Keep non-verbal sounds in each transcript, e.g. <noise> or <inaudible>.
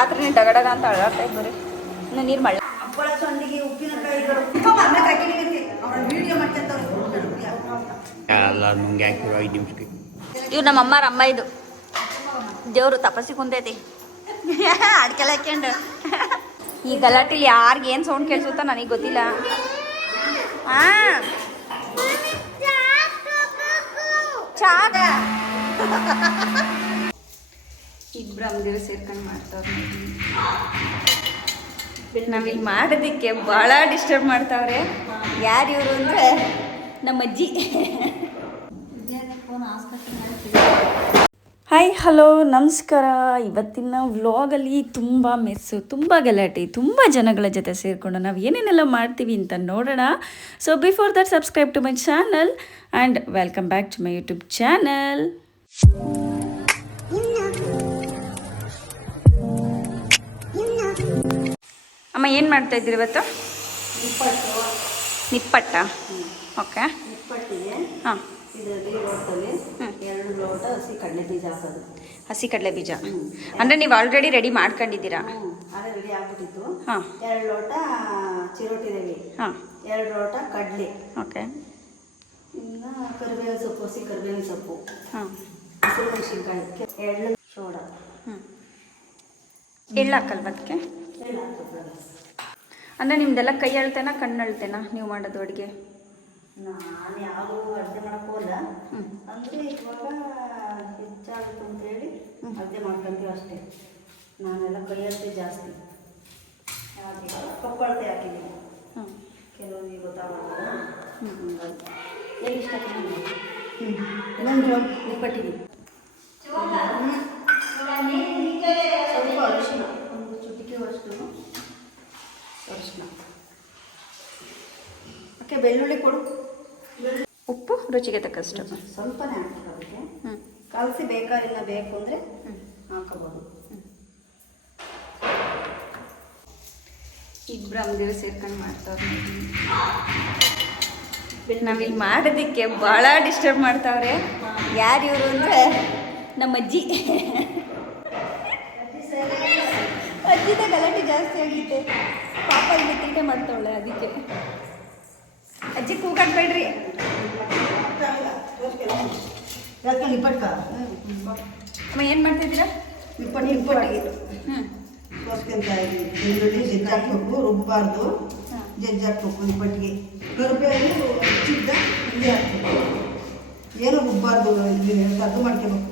ರಾತ್ರಿ ಡಗಡಗ ಅಂತ ಅಳಾಡ್ತಾ ಬರೀ ಇನ್ನು ನೀರು ಮಳ್ಳ ಹಪ್ಪಳ ಸಂಡಿಗೆ ಉಪ್ಪಿನಕಾಯಿಗಳು ಅವ್ರ ವಿಡಿಯೋ ಮಾಡ್ತಿರ್ತಾರೆ ಎಲ್ಲ ನುಂಗಿ ಹಾಕಿರೋ ಐದು ನಿಮಿಷಕ್ಕೆ ಇವ್ರು ನಮ್ಮ ಅಮ್ಮಾರ ಅಮ್ಮ ಇದು. ದೇವ್ರು ತಪಸ್ಸಿ ಕುಂತೈತಿ. ಅಡ್ಕೆಲ್ಲ ಹಾಕ್ಯಂಡು. ಈ ಗಲಾಟೆ ಯಾರಿಗೆ ಏನು ಸೌಂಡ್ ಕೇಳಿಸುತ್ತೋ ನನಗೆ ಗೊತ್ತಿಲ್ಲ. ಹಾ ಚಾಗ ಇಬ್ರು ಅಮ್ಮದೇವ್ರು ಸೇರ್ಕೊಂಡು ಮಾಡ್ತಾವ್ರೆ ನಾವಿಲ್ಲಿ ಮಾಡೋದಕ್ಕೆ ಭಾಳ ಡಿಸ್ಟರ್ಬ್ ಮಾಡ್ತಾವ್ರೆ. ಯಾರು ಇವರು ಅಂದರೆ ನಮ್ಮ ಅಜ್ಜಿ. ಹಾಯ್ ಹಲೋ ನಮಸ್ಕಾರ. ಇವತ್ತಿನ ವ್ಲಾಗಲ್ಲಿ ತುಂಬ ಮೆಸ್ಸು ತುಂಬ ಗಲಾಟೆ ತುಂಬ ಜನಗಳ ಜೊತೆ ಸೇರಿಕೊಂಡು ನಾವು ಏನೇನೆಲ್ಲ ಮಾಡ್ತೀವಿ ಅಂತ ನೋಡೋಣ. So before that subscribe to my channel and welcome back to my YouTube channel ಅಮ್ಮ ಏನು ಮಾಡ್ತಾ ಇದ್ದೀರಿ ಇವತ್ತು? ನಿಪ್ಪಟ್ಟು. ಓಕೆ. ನಿಪ್ಪಟ್ಟಿಗೆ ಹಾಂ. ಎರಡು ಲೋಟ ಹಸಿ ಕಡಲೆ ಬೀಜ ಹಾಕೋದು. ಹಸಿ ಕಡಲೆ ಬೀಜ ಅಂದರೆ ನೀವು ಆಲ್ರೆಡಿ ರೆಡಿ ಮಾಡ್ಕೊಂಡಿದ್ದೀರಾ? ಅದೇ ರೆಡಿ ಆಗ್ಬಿಟ್ಟಿತ್ತು. ಹಾಂ. ಎರಡು ಲೋಟ ಚಿರೋಟಿ ರವೆ. ಹಾಂ. ಎರಡು ಲೋಟ ಕಡಲೆ. ಓಕೆ. ಇನ್ನು ಕರಿಬೇವಿನ ಸೊಪ್ಪು ಹಸಿ ಕರಿಬೇವಿನ ಸೊಪ್ಪು. ಹಾಂ. ಹಸಿರು ಮೆಣಸಿನ್ಕಾಯಿ ಎಳ್ಳು ಸೋಡಾ. ಹ್ಞೂ ಎಳ್ಳು ಹಾಕಲ್ವ ಅದಕ್ಕೆ? ಅಂದರೆ ನಿಮ್ದೆಲ್ಲ ಕೈ ಅಳ್ತೇನ ಕಣ್ಣು ಅಳ್ತೇನಾ ನೀವು ಮಾಡೋದು ಅಡುಗೆ? ನಾನು ಯಾವ ಅಡುಗೆ ಮಾಡಕ್ ಹೋಗಲ್ಲ. ಹ್ಞೂ ಅಂದರೆ ಇವಾಗ ಹೆಚ್ಚಾಗುತ್ತೆ ಅಂತೇಳಿ ಅಡುಗೆ ಮಾಡ್ಕೊಂತೀವಿ ಅಷ್ಟೇ. ನಾನೆಲ್ಲ ಕೈಯಲ್ಲೇ ಜಾಸ್ತಿ. ಹಾಗೆ ಕಪ್ಪಳತೆ ಹಾಕಿದ್ದೀನಿ. ಕೆಲವೊಂದು ಗೊತ್ತಾಗಲ್ಲ ಹ್ಞೂ ಏನು ಇಷ್ಟ ಇನ್ನೊಂದು ನಿಪ್ಪಟ್ಟಿಗೆ ಸ್ವಲ್ಪ ಅರಿಶಿನ ಒಂದು ಚುಟಿಕೆ ಅಷ್ಟು ಅರಿಶಿನ. ಓಕೆ ಬೆಳ್ಳುಳ್ಳಿ ಕೊಡು ಉಪ್ಪು ರುಚಿಗೆ ತಕ್ಕಷ್ಟು. ಸ್ವಲ್ಪನೇ ಹಾಕ್ಬೇಕು ಅದಕ್ಕೆ. ಕಲಸಿ ಬೇಕಾರಿಲ್ಲ ಬೇಕು ಅಂದರೆ ಹಾಕೋಬೋದು ಇಬ್ಬರು ಸೇರ್ಕೊಂಡು ಮಾಡ್ತಾವ್ರೆ. ನಾವಿಲ್ಲಿ ಮಾಡೋದಕ್ಕೆ ಭಾಳ ಡಿಸ್ಟರ್ಬ್ ಮಾಡ್ತಾವ್ರೆ. ಯಾರು ಇವರು ಅಂದರೆ ನಮ್ಮ ಅಜ್ಜಿ. ಅಜ್ಜಿದ ಗಲಾಟೆ ಜಾಸ್ತಿ ಆಗೈತೆ ಪಾಪ ಇಲ್ಲಿ ತಿಂಡೆ ಮಾಡ್ತಾವಳೆ ಅದಕ್ಕೆ. ಅಜ್ಜಿ ಕೂಗಾಡ್ಬೇಡ್ರಿ ಅಮ್ಮ ಏನು ಮಾಡ್ತಿದ್ದೀರಾ? ನಿಪ್ಪಟ್ಟು ಹ್ಞೂ ರುಬ್ಬಾರ್ದು ಜಜ್ಜಾಕ್ಬೇಕು ನಿಪ್ಪಟ್ಟಿಗೆ ಕರಿಬೇವು ಹಾಕ್ಬೇಕು ಏನು ರುಬ್ಬಾರ್ದು ಅದು ಮಾಡ್ಕೋಬೇಕು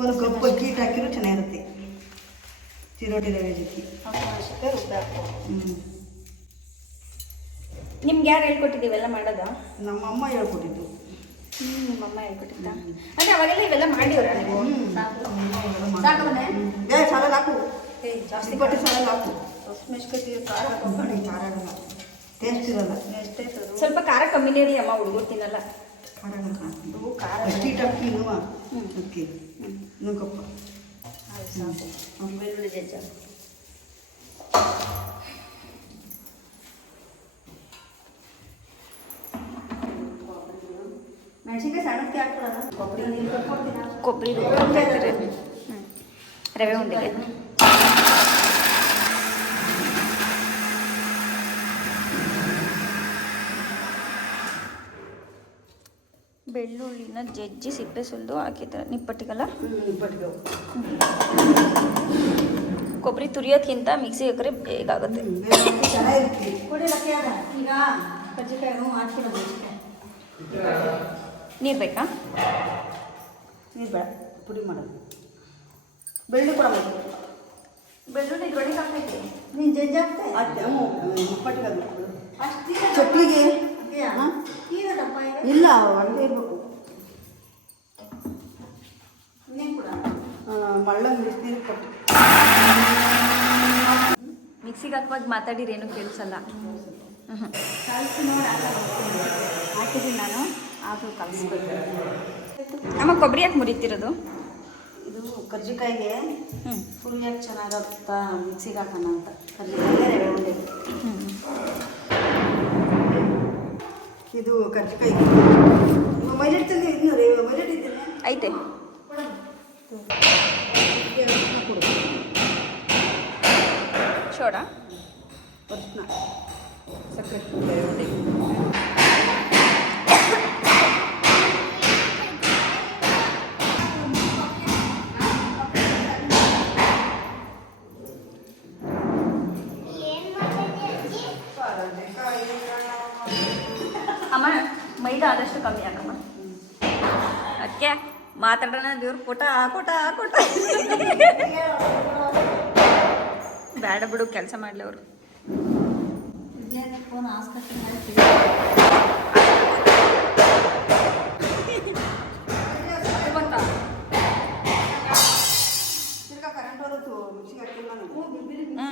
ಒಂದು ಕಪ್ ಅಕ್ಕಿ ಹಾಕಿದ್ರು ಚೆನ್ನಾಗಿರುತ್ತೆ. ಚಿರೋಟಿ ರವೆ ಜೊತೆ. ಅಷ್ಟೇ ಹ್ಞೂ ನಿಮ್ಗೆ ಯಾರು ಹೇಳ್ಕೊಟ್ಟಿದ್ದೀವೆಲ್ಲ ಮಾಡೋದಾ? ನಮ್ಮಮ್ಮ ಹೇಳ್ಕೊಟ್ಟಿದ್ದು. ಹ್ಞೂ ನಿಮ್ಮಮ್ಮ ಹೇಳ್ಕೊಟ್ಟಿದ್ದ? ಅಂದರೆ ಅವಾಗೆಲ್ಲ ಇವೆಲ್ಲ ಮಾಡಿವ್ರ? ನೀವು ಸಾಕವನೆ ಏ ಸಾಲ ಹಾಕು. ಜಾಸ್ತಿ ಸಾಲ ಹಾಕು. ಖಾರ ಹಾಕೊಂಡು ಖಾರ ಆಗಲ್ಲ. ಟೇಸ್ಟ್ ಇರಲ್ಲ. ಎಷ್ಟೇ ಸ್ವಲ್ಪ ಖಾರ ಕಮ್ಮಿನೇ ರೀ ಅಮ್ಮ ಹುಡುಗರು ತಿನ್ನಲ್ಲ. ಖಾರ ಖಾರ ಅಕ್ಕಿ ಹಿಟ್ಟು ಅಕ್ಕಿ ಕಪ್ಪ ಬೆಳ್ಳುಳ್ಳಿ ಜಜ್ಜ ಮೆಣಸಿನ್ಕಾಯಿ ಸಣ್ಣಕ್ಕೆ ಹಾಕ್ಬಿಡೋಣ ಕೊಬ್ಬರಿ ನೀರು ಕಟ್ಕೊಡ್ತೀನಿ ಕೊಬ್ಬರಿ ರುಬ್ಕೊಳ್ತಾ ಇದ್ದಾರೆ ಹ್ಞೂ ರವೆ ಉಂಡೆಗೆ ಬೆಳ್ಳುಳ್ಳಿನ ಜಜ್ಜಿ ಸಿಪ್ಪೆ ಸುಲಿದು ಹಾಕಿದ್ದಾರೆ ನಿಪ್ಪಟ್ಟಿಗಲ್ಲ? ಕೊಬ್ಬರಿ ತುರಿಯೋದ್ಕಿಂತ ಮಿಕ್ಸಿ ಹಾಕ್ರೆ ಬೇಗ ಆಗುತ್ತೆ. ನೀರು ಬೇಕಾ? ನೀರು ಬೇಡ ಪುಡಿ ಮಾಡೋದು. ಬೆಳ್ಳುಳ್ಳಿ ಕೂಡ ಬೆಳ್ಳುಳ್ಳಿ ಇದ್ರೊಳಗೆ ಹಾಕೈತಿ ನೀನು ಜಜ್ಜಿ ಹಾಕ್ತೇವೆ ಅದೇ ಇಲ್ಲ ಒಂದೇ ಇರಬೇಕು. ಮಳ್ಳಂಗೆ ಬಿಸಿನೀರು ಕೊಟ್ಟು. ಮಿಕ್ಸಿಗೆ ಹಾಕುವಾಗ ಮಾತಾಡಿರಿ ಏನು ಕೇಳಿಸಲ್ಲ. ಹಾಕಿದ್ದೀನಿ ನಾನು ಕಲಿಸ್ಬೇಕು ಅಮ್ಮ ಕೊಬ್ಬರಿ ಯಾಕೆ ಮುರಿತಿರೋದು? ಇದು ಕರ್ಜಿಕಾಯಿಗೆ ಫುಲ್ ಯಾಕೆ ಚೆನ್ನಾಗಿರುತ್ತಾ ಮಿಕ್ಸಿಗೆ ಹಾಕೋಣ ಅಂತ. ಕರ್ಜಿಕಾಯಿ ಹ್ಞೂ ಇದು ಕರ್ಜಿಕಾಯಿ ಮೈಲೆಟ್ ತಂದು ಇದನ್ನ ಮೈಲೆಟ್ ಇದ್ದೀನಿ ಐತೆ ಕೊಡು ಬೇಡ ಅರ್ಶಿನ ಸಕ್ಕರೆ ದೇವ್ರ ಪುಟ ಹಾಕೋಟ ಹಾಕೋಟ ಬೇಡ ಬಿಡು ಕೆಲಸ ಮಾಡ್ಲಿ ಅವರು. ಹ್ಞೂ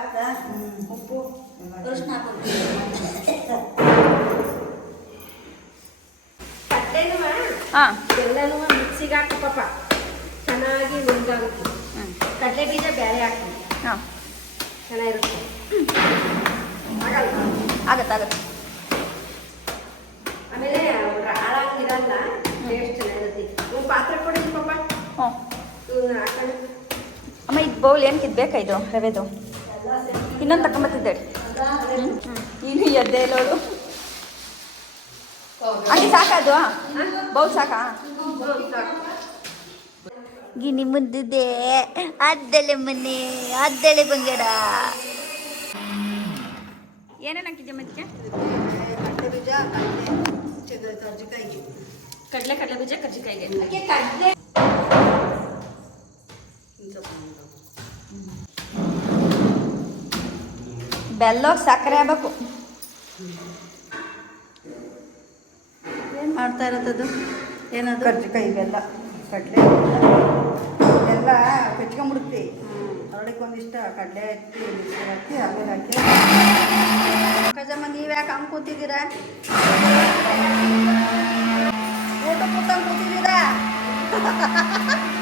ಹಾಕ್ತಾ ಉಪ್ಪು ಅರಿಶಿನ ಹಾಂ. ಎಲ್ಲನೂ ಮಿಕ್ಸಿಗೆ ಹಾಕು ಪಾಪ. ಚೆನ್ನಾಗಿ ನುಣ್ಣಗಾಗುತ್ತೆ. ಹ್ಞೂ ಕಡಲೆ ಬೀಜ ಬೇರೆ ಹಾಕಿ ಹಾಂ. ಚೆನ್ನಾಗಿರುತ್ತೆ. ಆಗತ್ತೆ ಆಗತ್ತೆ. ಆಮೇಲೆ ಹಾಳಾಗಿರಲ್ಲ ಟೇಸ್ಟ್ ಚೆನ್ನಾಗಿರುತ್ತೆ. ಒಂದು ಪಾತ್ರೆ ಕೊಡಿ ಪಾಪ. ಹ್ಞೂ ಹಾಕೊಂಡು ಅಮ್ಮ ಇದು ಬೌಲ್ ಏನಕ್ಕೆ ಇದು ಬೇಕಾ ಇದು? ರವೆದು? ಇನ್ನೊಂದು ತಗೊಂಬತ್ತಿದ್ದೇಳಿ ಹ್ಞೂ ಇನ್ನು ಎದ್ದೆ ಇಲ್ಲೋಳು ಅಲ್ಲಿ ಸಾಕದು ಬೌದ್ ಸಾಕಾ? ಗಿನಿ ಮುಂದಿದೆ ಅದ್ದಳೆ ಮನೆ ಅದ್ದಳೆ ಬಂಗಡ. ಏನೇನು ಹಾಕಿದ್ಯಾ ಮತ್ತೆ ಕಡಲೆ ಕಡಲೆ ಬೀಜ ಕರ್ಜಿಕಾಯಿಗೆ. ಕಡಲೆ. ಕಡಲೆ ಬೀಜ ಕರ್ಜಿಕಾಯಿಗೆ ಬೆಲ್ಲ ಸಕ್ಕರೆ ಆಗಬೇಕು. ಏನು ಮಾಡ್ತಾ ಇರೋದದು? ಏನದು? ಕರ್ಜಿಕಾಯಿ ಬೆಲ್ಲ ಕಡಲೆ ಬೆಲ್ಲ ಕಚ್ಕೊಂಬಿಡುತ್ತೆ ಅದಕ್ಕೆ ಒಂದಿಷ್ಟ ಕಡಲೆ ಹಾಕಿ ಮಿಕ್ಸಿ ಹಾಕಿ ಆಮೇಲೆ ಹಾಕಿ. ಕಜಮ್ಮ ನೀವು ಯಾಕೆ ಹಂಗೆ ಕೂತಿದ್ದೀರಾ? ಊಟ ಕೂತ ಕೂತಿದ್ದೀರಾ? <laughs>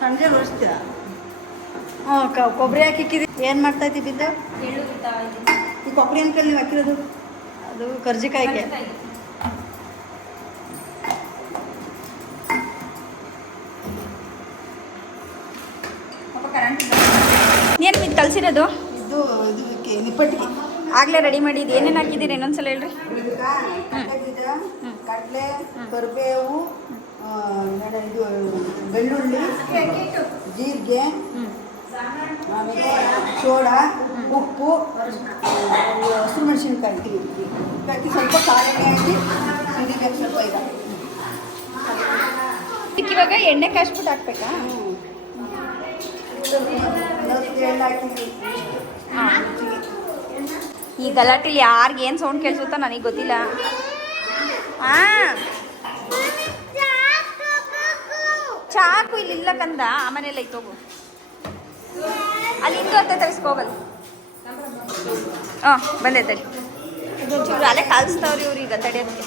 ಸಂಜೆ ಒರೆಸ್ತೀರ ಹ್ಞೂ ಕೊಬ್ಬರಿ ಹಾಕಿ ಏನು ಮಾಡ್ತಾ ಇದ್ದೀವಿ ಬಿದ್ದು ಈ ಕೊಬ್ಬರಿ ಅಂತ ನೀವು ಹಾಕಿರೋದು? ಅದು ಕರ್ಜಿಕಾಯಿಗೆ. ಏನು ಇದು ಕಲ್ಸಿರೋದು ಇದು ಇದು ನಿಪ್ಪಟ್ಟಿಗೆ. ಆಗಲೇ ರೆಡಿ ಮಾಡಿದ್ದು. ಏನೇನು ಹಾಕಿದ್ದೀರಿ? ಇನ್ನೊಂದ್ಸಲ ಹೇಳ್ರಿ. ಕಡಲೆ ಕರಿಬೇವು ಇದು ಬೆಳ್ಳುಳ್ಳಿ ಜೀರಿಗೆ ಆಮೇಲೆ ಸೋಡಾ ಉಪ್ಪು ಹಸಿರು ಮೆಣಸಿನ್ಕಾಯಿ ಹಾಕಿ ಸ್ವಲ್ಪ ಕಾಳೆಣ್ಣೆ ಹಾಕಿ ಸಿಡಿಬೇಕು ಸ್ವಲ್ಪ ಇದಕ್ಕೆ ಇವಾಗ ಎಣ್ಣೆ ಕಾಯಿಸ್ಬಿಟ್ಟು ಹಾಕ್ಬೇಕಾ? ಹಾಕಿದ್ವಿ ಈ ಗಲಾಟೆಲಿ ಯಾರಿಗೆ ಏನು ಸೌಂಡ್ ಕೇಳಿಸುತ್ತೋ ನನಗೆ ಗೊತ್ತಿಲ್ಲ. ಹಾಂ ಚಾಕು ಇಲ್ಲಿ ಇಲ್ಲ ಕಂದ ಮನೆಯಲ್ಲ ಇತ್ತು ಹೋಗು. ಅಲ್ಲಿ ಹಿಂದೆ ಹೊತ್ತೆ ತರಿಸ್ಕೋಬಲ್ ಹಾಂ ಬಂದೈತೆ ಚೂರು ಅಲ್ಲೇ ಕಾಲಿಸ್ತಾವ್ರಿ ಇವ್ರು ಈಗ ತಡೆಯೋದಕ್ಕೆ.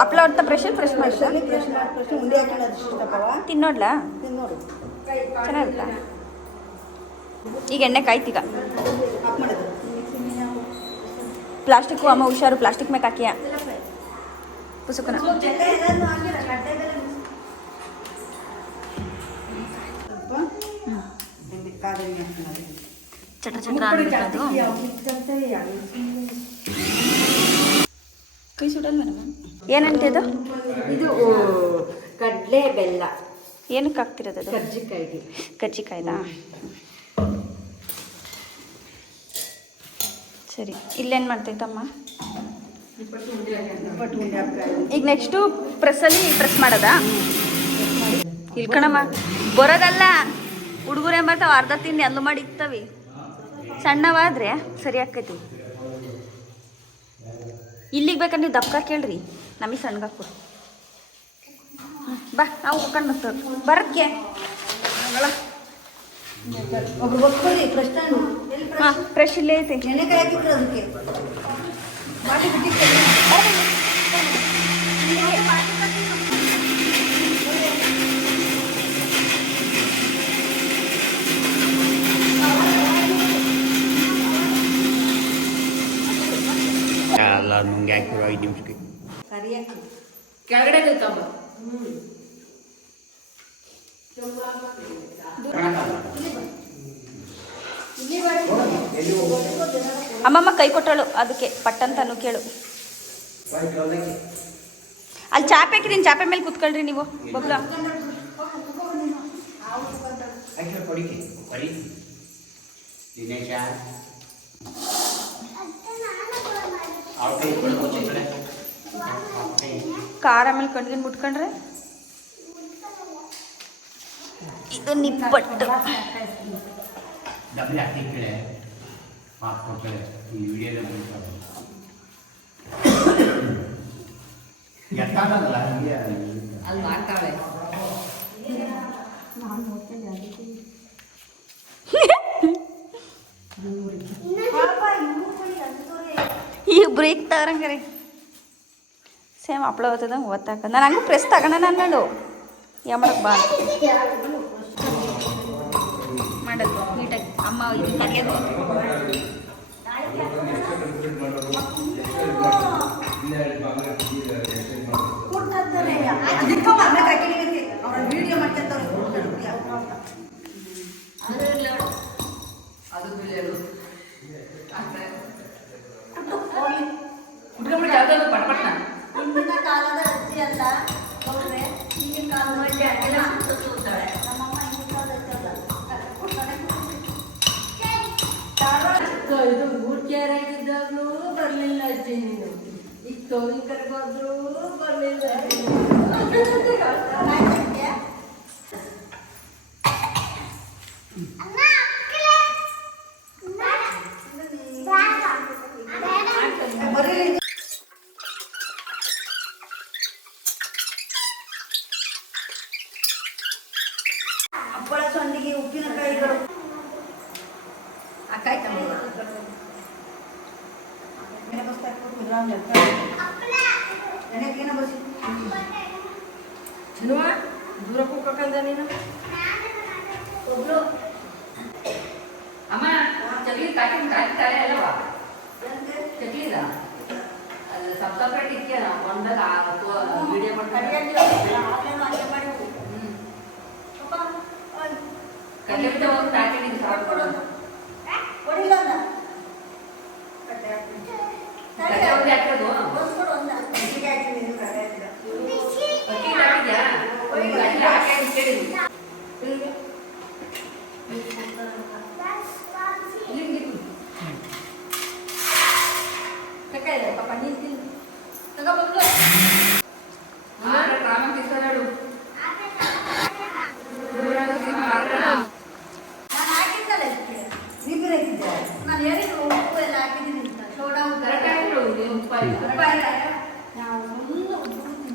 ಹಪ್ಪಳ ಹಪ್ಳ ಫ್ರೆಶ್ ಮಾಡಿ ತಿನ್ನೋಡ್ಲಾ? ನೋಡು ಚೆನ್ನಾಗಿರುತ್ತಾ? ಈಗ ಎಣ್ಣೆ ಕಾಯ್ತೀಗ. ಆಫ್ ಮಾಡೋದು ಪ್ಲಾಸ್ಟಿಕ್ಕು ಅಮ್ಮ ಹುಷಾರು ಪ್ಲಾಸ್ಟಿಕ್ ಮೇಲೆ ಹಾಕಿಯ? ಪುಸುಕನ. ಏನಂತ ಚಟ ಕೈ ಸುಡಲ್ ಮೇಡಮ್. ಏನಂತೆ ಅದು ಇದು ಕಡಲೆ ಬೆಲ್ಲ ಏನಕ್ಕೆ ಹಾಕ್ತಿರೋದು ಕಜ್ಜಿಕಾಯಿ ಕರ್ಜಿಕಾಯಿಗೆ. ಕಜ್ಜಿಕಾಯ್ದಾ ಸರಿ ಇಲ್ಲೇನು ಮಾಡ್ತೈತಮ್ಮ ಈಗ ನೆಕ್ಸ್ಟು ಪ್ರೆಸ್ಸಲ್ಲಿ ಪ್ರೆಸ್ ಮಾಡೋದಾ? ಇಲ್ಕಣಮ್ಮ ಬರೋದಲ್ಲ. ಹುಡುಗರೇ ಮಾಡ್ತಾವೆ ಅರ್ಧ ತಿಂಡಿ ಎಲ್ಲ ಮಾಡಿ ಇಕ್ತವಿ. ಸಣ್ಣವಾದ್ರೆ ಸರಿ ಆಕೈತಿ ಇಲ್ಲಿಗೆ ಬೇಕಂದ್ರೆ ನೀವು ದಪ್ಪ ಕೇಳ್ರಿ. ನಮಗೆ ಸಣ್ಣಗೆ ಕೊಡು ಬಾ ನಾವು ಹೋಗ್ಕೊಂಡು ಬರಕ್ಕೆ ಒಬ್ರು ಬರ್ಕೊಳ್ಳಿ ಫ್ರೆಶ್ ಹಣ್ಣು ಎಲ್ಲಿ fresh? ಹಾಂ ಫ್ರೆಶ್ ಇಲ್ಲೇ ಐತೆ ನೆನೆಕಾಯಿ ಹಾಕಿದ್ರು ಅದಕ್ಕೆ ಬಾಟಿ ಬಿಟ್ಟಿಕ್ಕೆ ಎಲ್ಲ ನುಂಗಿ ಹಾಕಿರೋ ಐದು ನಿಮಿಷಕ್ಕೆ ಸರಿಯಾಗಿ ಕೆಳಗಡೆ ನಿಲ್ತಮ್ಮ ಅಮ್ಮಮ್ಮ ಕೈ ಕೊಟ್ಟಳು, ಅದಕ್ಕೆ ಪಟ್ಟಂತನು ಕೇಳು. ಅಲ್ಲಿ ಚಾಪೆ ಹಾಕಿರಿ ಚಾಪೆ ಮೇಲೆ ಕುತ್ಕೊಳ್ರಿ ನೀವು. ಬಬ್ಲ. ಕಾರ ಮೇಲೆ ಕಣ್ಗಿನ್ ಮುಟ್ಕೊಂಡ್ರೆ? ಇದು ನಿಪ್ಪಟ್ಟು. ಡಬ್ಬಲ್ ಹಾಕಿ ಹಾಕ್ಕೊಡ್ತಾರೆ ಈ ವಿಡಿಯೋದಲ್ಲಿ ಎತ್ತಾಗಲ್ಲ ಹಂಗೆ ಅಲ್ಲಿ ಮಾಡ್ತಾಳೆ ಇಬ್ರು ಈಗ ತಗರಂಗರಿ ಸೇಮ್ ಹಪ್ಳ ಓದ್ತದಂಗೆ ಓದ್ತಾಕ ನಾನು ಹಂಗೆ ಪ್ರೆಸ್ ತಗೋಣ ಅನ್ನೋಳು ಯಮಳಕ್ಕೆ ಬಾ ಮಾಡೋದು ನೀಟಾಗಿ ಅಮ್ಮ ಇದು ಕಲಿಯೋದು ಕೊಡ್ತಾರೆ ಅದಕ್ಕೆ ಬರಲಿಲ್ಲ ಅಜ್ಜಿ ನೀನು ಈಗ ತೋವಿನ ಕಡೆ ಬಂದ್ರು ಬರಲಿಲ್ಲ ಬರೀ ಹಪ್ಪಳ ಸಂಡಿಗೆ ಉಪ್ಪಿನಕಾಯಿಗಳು ಅಕ್ಕಾಯ್ ತಮ್ಮ ಎಣ್ಣೆ ಬಸ್ತಾ ಹಾಕ್ಬಿಟ್ಟು ಗ್ರಾಮ್ ಎಣ್ಣೆಗೆ ಏನೋ ಬಸಿ ಚಿನ್ನುವ ದೂರ ಕೂತ್ಕೊಂಡ ನೀನು ಒಬ್ರು ಅಮ್ಮ ಚಕ್ಲಿ ಕಾಟಿನ ಕಾಟಿ ತಲೆ ಅಲ್ಲವಾ ಚಕ್ಲಿದ ಅದು ಸಬ್ ಸಪ್ರೇಟ್ ಇಕ್ಕೆ ಒಂದಾಗ ವಿಡಿಯೋ ಮಾಡ್ತಾರೆ ಹ್ಮ್ ಕಡ್ಲೆ ಬಿಟ್ಟು ಹೋಗಿ ಪ್ಯಾಕೆಟ್ ಸಾಕು ಕೊಡೋದು ಕೊಡಿಲ್ಲ ಅಂದ ಕಡ್ಲೆ ಒಂದು ಹಾಕೋದು ಒಂದ್ಕೊಡು ಒಂದ ಬಿಸಿಗೆ ಹಾಕಿದ್ದೀನಿ ಇದು ಕಡೆ ಹಾಕಿಲ್ಲ. ಅಕ್ಕಿ ಹಾಕಿದ್ಯಾ ಒಂದು ಗಂಟೆ ಹಾಕಿ ಕೇಳಿದ್ವಿ ಪಾಪ ನೀನು ತಿನ್ನು ತಗೊಬಂದು ರಾಮ ಕಿಸರಾಡು ನಾನು ಹಾಕಿದ್ದಲ್ಲ ಇದಕ್ಕೆ ನೀರು ಹಾಕಿದ್ದೆ ನಾನು ಹೇಳಿದ್ದು ಉಪ್ಪು ಎಲ್ಲ ಹಾಕಿದ್ದೀನಿ ಅಂತ ಸೋಡಾ ಉಪ್ಪು ಕರೆಕ್ಟ್ ಆಗಿರು ಉಪ್ಪಾಯಿ ಉಪ್ಪು ಹಾಕಿಲ್ಲ. ನಾವು ಫುಲ್ಲು ಉಪ್ಪು ತಿಂದಾದ್ಮೇಲೆ ಒಂದು ಸ್ವಲ್ಪ ಇಲ್ಲ. ಚಕ್ಲಿ ಮಾಡ್ತೀವಿ. ಈ ಪಟ ಪಟ ಮಗದ ಹುಷಾರು ಬಾಡ್ಲಿ ಈಗ ಎಲ್ಲರೂ ಕರೆಕ್ಟ್ ಮಾಡಬೇಡಿ ಯಾರು ಮಾತಾಡೋದು ಗೊತ್ತಜ್ಜಿ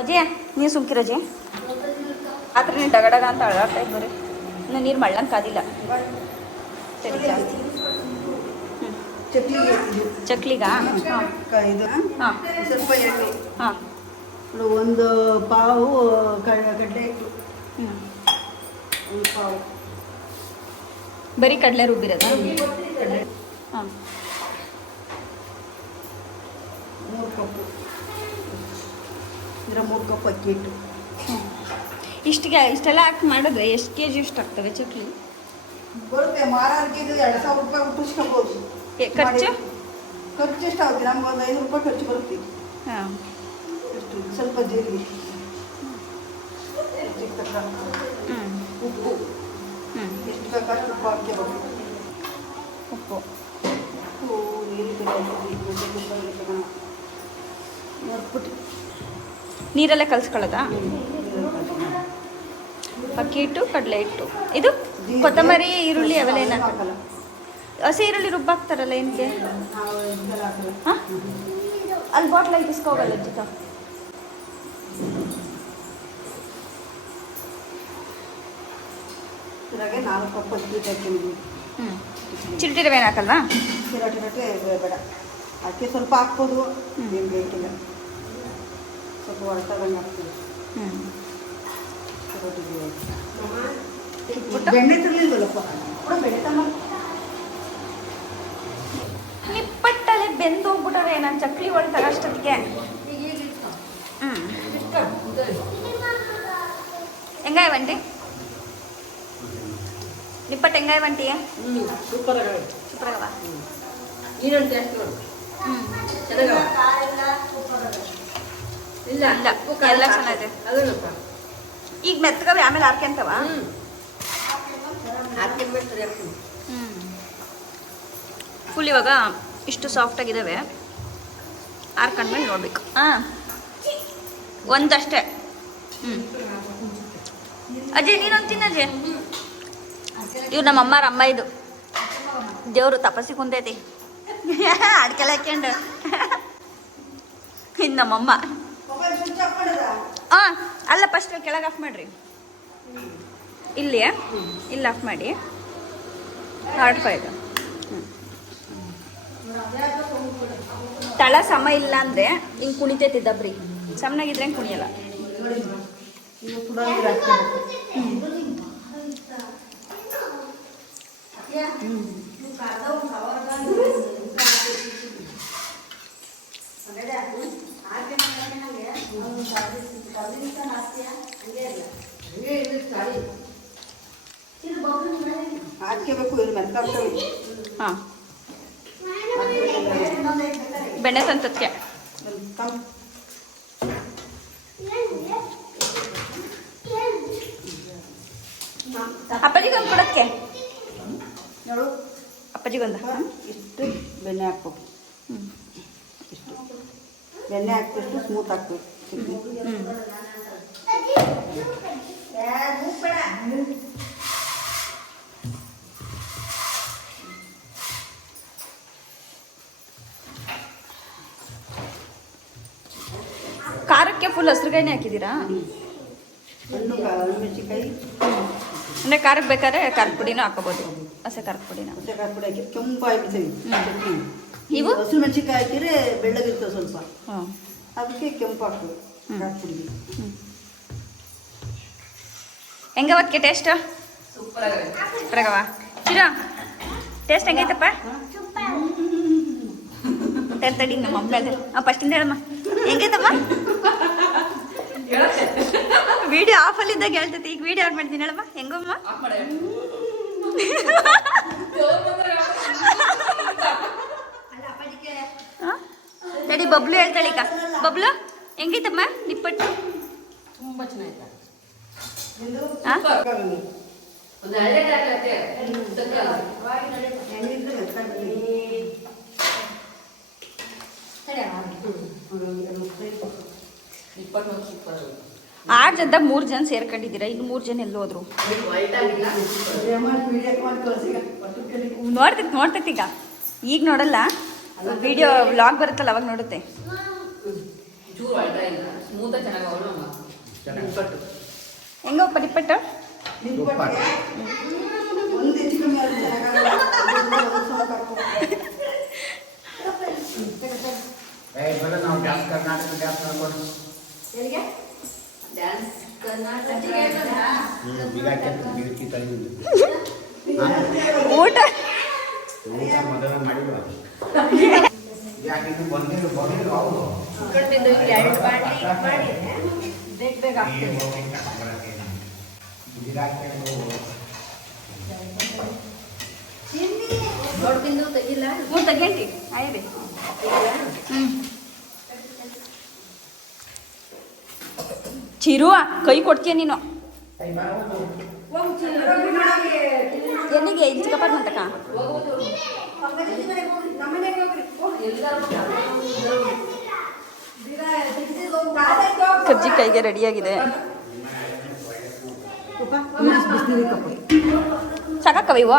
ಅಜಯ್ ನೀರು ಸುಮ್ಕಿರ ಅಜಯ್. ಆತ್ರ ನೀನು ಡಗಡಗ ಅಂತ ಅಳಾಡ್ತಾ ಇದ್ದು ಇನ್ನು ನೀರು ಮಳ್ಳಂಗೆ ಕಾದಿಲ್ಲ. ಸರಿ ಜಾಸ್ತಿ ಚಕ್ಲಿಗೆ? ಇದು ಹಾಂ. ಸ್ವಲ್ಪ ಎಣ್ಣೆ ಹಾಂ. ಒಂದು ಪಾವು ಕಡಲೆ ಹಿಟ್ಟು ಹ್ಞೂ ಬರೀ ಕಡಲೆ ರುಬ್ಬಿರೋದ ಹಾಂ. ಮೂರು ಕಪ್ಪು ಅಂದರೆ ಮೂರು ಕಪ್ ಅಕ್ಕಿ ಹಿಟ್ಟು. ಇಷ್ಟಿಗೆ ಇಷ್ಟೆಲ್ಲ ಹಾಕಿ ಮಾಡಿದ್ರೆ ಎಷ್ಟು ಕೆ ಜಿ ಇಷ್ಟು ಆಗ್ತವೆ ಚಕ್ಲಿ? ಬರುತ್ತೆ ಇದು ಎರಡು ಸಾವಿರ ರೂಪಾಯಿ ಉಪ್ಪಿಸ್ಕೊಬೋದು ಖರ್ಚು? ಖರ್ಚು ಎಷ್ಟಾಗುತ್ತೆ ನಮ್ಗೆ ಒಂದು ಐನೂರು ರೂಪಾಯಿ ಖರ್ಚು ಬರುತ್ತೆ. ಹಾಂ. ಎಷ್ಟು? ಸ್ವಲ್ಪ ಜೀರಿಗೆ. ಉಪ್ಪು. ಹ್ಞೂ ಎಷ್ಟು ಬೇಕಾದ್ರೆ ಉಪ್ಪು ಉಪ್ಪು. ಉಪ್ಪು ನೋಡ್ಬಿಟ್ಟು ನೀರಲ್ಲೇ ಕಲ್ಸ್ಕೊಳ್ಳೋದಾ? ಅಕ್ಕಿ ಹಿಟ್ಟು ಕಡಲೆ ಹಿಟ್ಟು. ಇದು ಕೊತ್ತಂಬರಿ ಈರುಳ್ಳಿ ಅವೆಲ್ಲ ಏನು ಹಾಕಲ್ಲ. ಹಸಿ ಈರುಳ್ಳಿ ರುಬ್ಬಾಕ್ತಾರಲ್ಲ ಏನಕ್ಕೆ ಹಾಂ ಅಲ್ಲಿ ಬಾಟ್ಲಾಗಿ ಇಸ್ಕೋಗಲ್ಲ ಜಿತ ಇದ್ರಾಗೆ ನಾಲ್ಕು ಕಪ್ ಅಕ್ಕಿ ಹಾಕಿದ್ವಿ ಹ್ಞೂ ರವೆ ಹಾಕಲ್ವಾ? ಚಿರಟಿ ರೊಟ್ಟಿ ಬೇಡ. ಅಕ್ಕಿ ಸ್ವಲ್ಪ ಹಾಕ್ಬೋದು ಏನು ಬೇಕಿಲ್ಲ. ಸ್ವಲ್ಪ ಹೊರತಗೊಂಡು ಹಾಕ್ತೀವಿ ಹ್ಞೂ ಬೆಣ್ಣೆ ತಿರ್ಲಿಲ್ವಲ್ಲಪ್ಪ? ಕೂಡ ನಿಪ್ಪಟ್ಟಲ್ಲಿ ಬೆಂದು ಹೋಗ್ಬಿಟ್ಟವೆ ನಾನು ಚಕ್ಲಿ ಒಳಗೆ ತಗೋಷ್ಟೊತ್ತಿಗೆ ಹ್ಞೂ ಹೆಂಗಾಯ ಬಂಟಿ ನಿಪ್ಪಟ್ಟು ಹೆಂಗಾಯ ಬಂಟಿ ಸೂಪರ್ ಸೂಪರ್ ಸೂಪರಾಗವ ನೀನೊಂದು ಟೇಸ್ಟ್ ನೋಡು. ಚೆನ್ನಾಗವ? ಇಲ್ಲ ಇಲ್ಲ, ಎಲ್ಲ ಚೆನ್ನಾಗಿದೆ. ಈಗ ಮೆತ್ತಗವೆ ಆಮೇಲೆ ಹಾರ್ಕೊಂತವ ಫುಲ್ ಇವಾಗ ಇಷ್ಟು ಸಾಫ್ಟಾಗಿದ್ದಾವೆ ಹಾರ್ಕೊಂಡ್ಮೇಲೆ ನೋಡ್ಬೇಕು. ಹಾಂ. ಒಂದಷ್ಟೇ. ಹ್ಞೂ ಅಜಯ್ ನೀನೊಂದು ತಿನ್ನಜಯ್ ಇವ್ರು ನಮ್ಮ ಅಮ್ಮಾರ ಅಮ್ಮ ಇದು. ದೇವರು ತಪಸ್ಸಿ ಕುಂದೈತಿ <laughs> ಅಡ್ಕೆಲ್ಲ ಹಾಕ್ಯಂಡು. <laughs> ಇದು ನಮ್ಮಮ್ಮ. ಹಾಂ ಅಲ್ಲ ಫಸ್ಟ್ ಕೆಳಗೆ ಆಫ್ ಮಾಡಿರಿ. ಇಲ್ಲಿ ಇಲ್ಲಿ ಆಫ್ ಮಾಡಿ. ಹಾರ್ಡ್ ಫೈವ್ ತಳ ಸಮ ಇಲ್ಲ ಅಂದರೆ ಹಿಂಗೆ ಕುಣಿತೈತಿ ದಬ್ರಿ. ಸಮನಾಗಿದ್ರೆ ಹಿಂಗೆ ಕುಣಿಯಲ್ಲ ನೀವು ಸುಡೋ ನೀರು ಹಾಕ್ಬೇಕು ಹಾಕ್ಕೋಬೇಕು ಇದು ಮೆತ್ಕಾಗ್ತವೆ ಹಾಂ ಬೆಣ್ಣೆ ತಂತಕ್ಕೆ ಕಮ್ ಅಪ್ಪಾಜಿಗೊಂದು ಕೊಡೋಕ್ಕೆ. ನೋಡು. ಅಪ್ಪಾಜಿಗೊಂದು ಇಷ್ಟು ಬೆಣ್ಣೆ ಹಾಕ್ಬೇಕು. ಹ್ಞೂ ಇಷ್ಟು. ಬೆಣ್ಣೆ ಹಾಕ್ಬಿಟ್ಟು ಸ್ಮೂತ್ ಹಾಕ್ಬೇಕು. ಹ್ಞೂ ಖಾರಕ್ಕೆ ಫುಲ್ ಹಸ್ರುಗಾಯಿನೇ ಹಾಕಿದ್ದೀರಾ? ಅಂದರೆ ಖಾರಕ್ಕೆ ಬೇಕಾದ್ರೆ ಖಾರದ ಪುಡಿನೂ ಹಾಕೋಬೋದು ಹಸೆ ಖಾರದ ಪುಡಿನ ಹಸಿಕಾಯಿ ಪುಡಿ ಹಾಕಿ ಕೆಂಪಾಗಿರ್ತವೆ ಚಟ್ನಿ. ಇವು? ಹಸಿರು ಮೆಣಸಿನ್ಕಾಯಿ ಹಾಕಿದ್ರೆ ಬೆಳ್ಳಗಿರ್ತವೆ ಸ್ವಲ್ಪ. ಹಾಂ. ಅದಕ್ಕೆ ಕೆಂಪು ಹಾಕು ಖಾರ ಪುಡಿಗೆ ಹೆಂಗವತ್ಗೆ ಟೇಸ್ಟ್ ಸೂಪರ್ ಆಗವೆ ಪ್ರಗವ ಚಿರ ಟೇಸ್ಟ್ ಹೆಂಗೈತಪ್ಪ? ತಡಿ, ತಡಿ ನಮ್ಮ ಅಮ್ಮ ಹೇಳ್ದೆ ಹಾಂ ಫಸ್ಟಿಂದ ಹೇಳಮ್ಮ. ಹೆಂಗೈತಮ್ಮ ವಿಡಿಯೋ ಆಫಲ್ಲಿದ್ದಾಗ ಹೇಳ್ತೈತಿ ಈಗ ವಿಡಿಯೋ ಆನ್ ಮಾಡ್ತೀನಿ ಹೇಳಮ್ಮ. ಹೆಂಗಮ್ಮ? ಆಫ್ ಮಾಡ ಹಾಂ ತಡಿ ಬಬ್ಲು ಹೇಳ್ತಾಳೆ ಈಗ ಬಬ್ಲು ಹೆಂಗೈತಮ್ಮ ನಿಪ್ಪಟ್ಟು ತುಂಬ ಚೆನ್ನಾಗಿತ್ತ ಹಾಂ ಒಂದು ಆರು ಜನದಾಗ ಮೂರು ಜನ ಸೇರ್ಕೊಂಡಿದ್ದೀರಾ? ಇನ್ನು ಮೂರು ಜನ ಎಲ್ಲೋದ್ರು ನೋಡ್ತೈತಿ ನೋಡ್ತೈತಿ ಈಗ. ಈಗ ನೋಡಲ್ಲ. ವಿಡಿಯೋ ವ್ಲಾಗ್ ಬರುತ್ತಲ್ಲ ಅವಾಗ ನೋಡುತ್ತೆ. ನಾವು ಡ್ಯಾನ್ಸ್ ಕರ್ನಾಟಕ ಡ್ಯಾನ್ಸ್ ಊಟ? ಮೊದಲ ಮಾಡಿಲ್ಲ ಯಾಕೆ ಇದು ಬಂದೇ ಬಂದಿಲ್ಲ ಅವರು ಎರಡು ಬಾಟ್ಲಿ ಮಾಡಿ ಬೇಗ ಬೇಗ ಹಾಕ್ತೀವಿ ದೊಡ್ಡದಿಂದ ತೆಗಿಲ್ಲ ಹ್ಞೂ ತಗಂಟಿ ಆಯ್ರಿ ಹ್ಞೂ ಚಿರುವ, ಕೈ ಕೊಡ್ತೀಯ ನೀನು? ಎಲ್ಲಿಗೆ? ಇಲ್ಲಿ ಚಿಕ್ಕಪ್ಪ ಮಾಡ್ತಕ್ಕ ಕಜ್ಜಿ ಕೈಗೆ ರೆಡಿಯಾಗಿದೆ. ಸಾಕಕ್ಕವ ಇವ?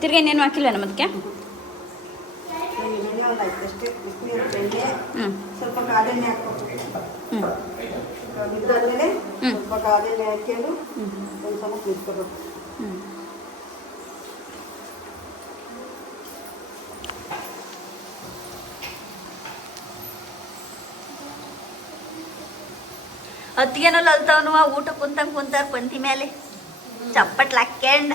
ತಿರ್ಗಿ ಇನ್ನೇನು ಹಾಕಿಲ್ಲ ನಮ್ಮ ಅದಕ್ಕೆ ಅಷ್ಟೇ ಬಿಸಿನೀರು ಬೆಣ್ಣೆ ಸ್ವಲ್ಪ ಕಾದೆಣ್ಣೆ ಹಾಕ್ಬೇಕು ಹ್ಞೂ ಇದ್ದಾದ್ಮೇಲೆ ಸ್ವಲ್ಪ ಕಾದೆಣ್ಣೆ ಹಾಕ್ಕೊಂಡು ಒಂದು ಸ್ವಲ್ಪ ಕುದಿಸ್ಕೋಬೇಕು ಹ್ಞೂ ಅತ್ತಿಗೆನಲ್ಲ ಅಲ್ತಾವನು ಊಟ ಕುಂತಂಗ್ ಕುಂತಾರ ಪಂತಿ ಮೇಲೆ ಚಪ್ಪಟ್ಲ ಹಾಕ್ಯಂಡ್.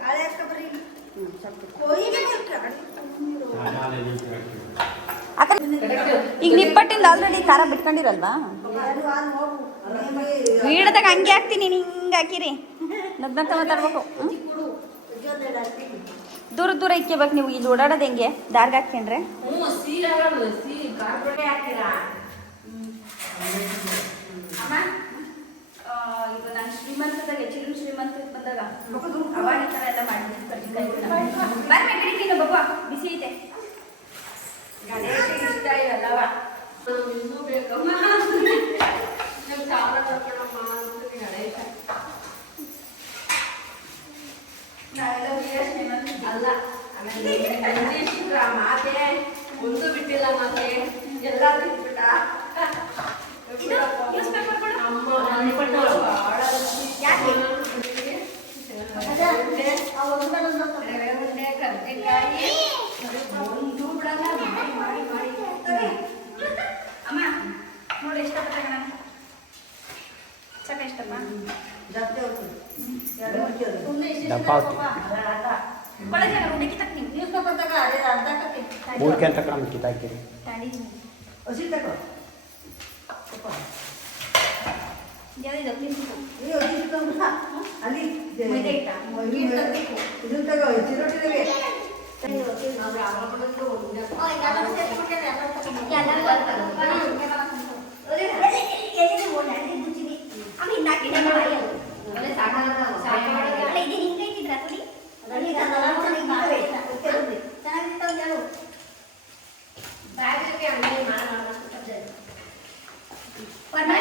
ನಿಪ್ಪಟ್ಟಿಂದ ಆಲ್ರೆಡಿ ಖಾರ ಬಿಟ್ಕೊಂಡಿರಲ್ವಾ? ವೀಡದಾಗ ಹಂಗೆ ಹಾಕ್ತೀನಿ, ನೀನು ಹಿಂಗೆ ಹಾಕಿರಿ. ನಗ್ನಗ್ತ ಮಾತಾಡ್ಬೇಕು? ದೂರ ದೂರ ಇಕ್ಕೋಬೇಕು ನೀವು, ಇಲ್ಲಿ ಓಡಾಡೋದು ಹೆಂಗೆ? ದಾರ್ಗ ಹಾಕ್ಕೊಂಡ್ರೆ? ಬಿಸಿ ಐತೆ ಗಣೇಶ ಇಷ್ಟ ಇರಲ್ಲವ ಇನ್ನೂ ಬೇಕಮ್ಮ ನೀವು ಚೆನ್ನಾಗಿರ್ತಾವ ಬ್ಯಾಗ್ ಜೊತೆ ಹಂಗೆ ಮಾಡೋಣ ಮಾಡಿ